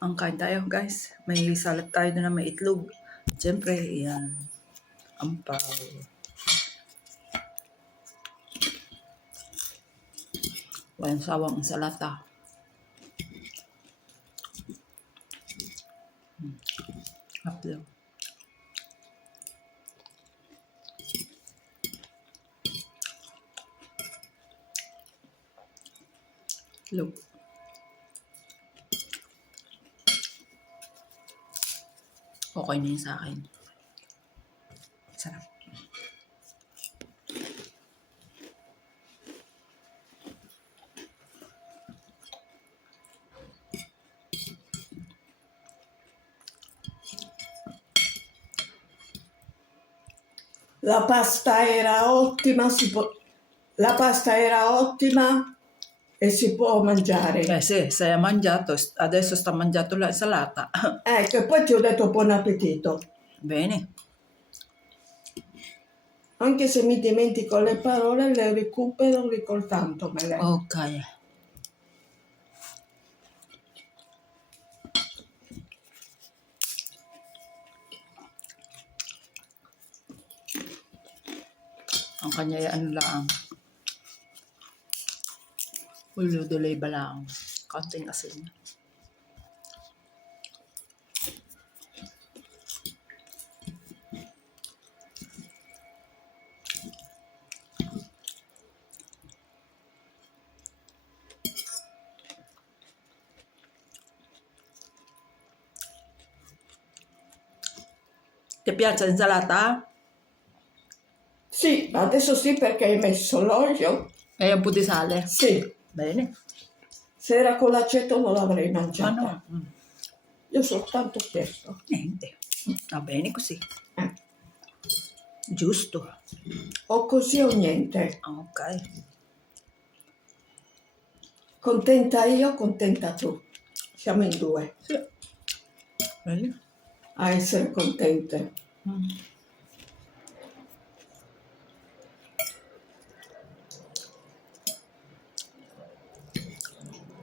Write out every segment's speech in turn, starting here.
Ang kain tayo, guys. May salad tayo na may itlog. Siyempre, yan. Ampaw. Walang sawang insalata. Hmm. Look. Okay na yun sa akin. Sarap. La pasta era ottima, si può- la pasta era ottima e si può mangiare. Eh sì, sei mangiato, adesso sta mangiando la insalata. Ecco, e poi ti ho detto buon appetito. Bene. Anche se mi dimentico le parole, le recupero ricordandomele. Ok. Ang kanya ay ano lang. Ulo dulay ba lang. Konting asin. Ti piace l'insalata? Sì, adesso sì perché hai messo l'olio. E un po' di sale? Sì, Bene. se era con l'aceto non l'avrei Ma mangiata. no, mm, Io soltanto chiesto. niente. Va bene così. Eh, Giusto. o così o niente. Ok. Contenta io, contenta tu. Siamo in due Sì. Bene. a essere contente. Mm.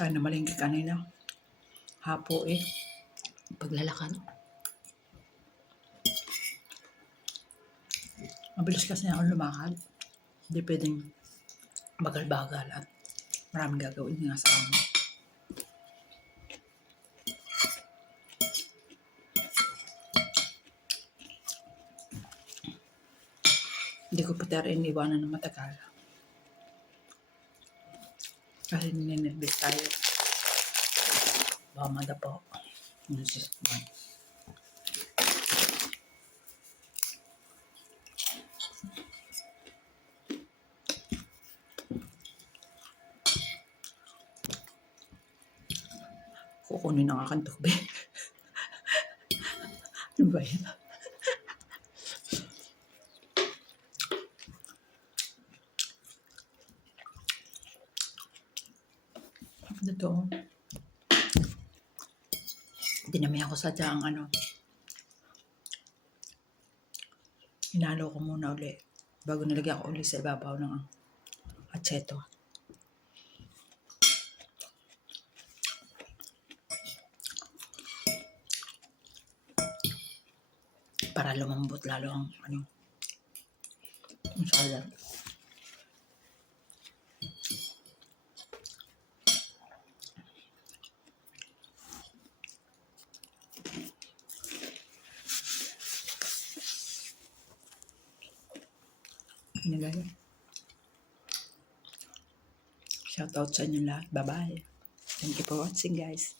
Tayo na malingki kanina. Hapo eh. Paglalakad. Mabilis kasi ako lumakad. Hindi pwedeng bagal-bagal at maraming gagawin nga sa amin. Hindi ko pati rin iniwanan ng matagal. Kasi nininibis tayo. Baka madapo. Ano siya? Kukunin ang aking tubig. ano ba yun? Ano to? Dinami ako sa ang ano. Hinalo ko muna uli. Bago nilagyan ko uli sa ibabaw ng acheto. Para lumambot lalo ang ano. Ang salad. Nilagay. Shoutout sa inyo lahat. Bye-bye. Thank you for watching guys.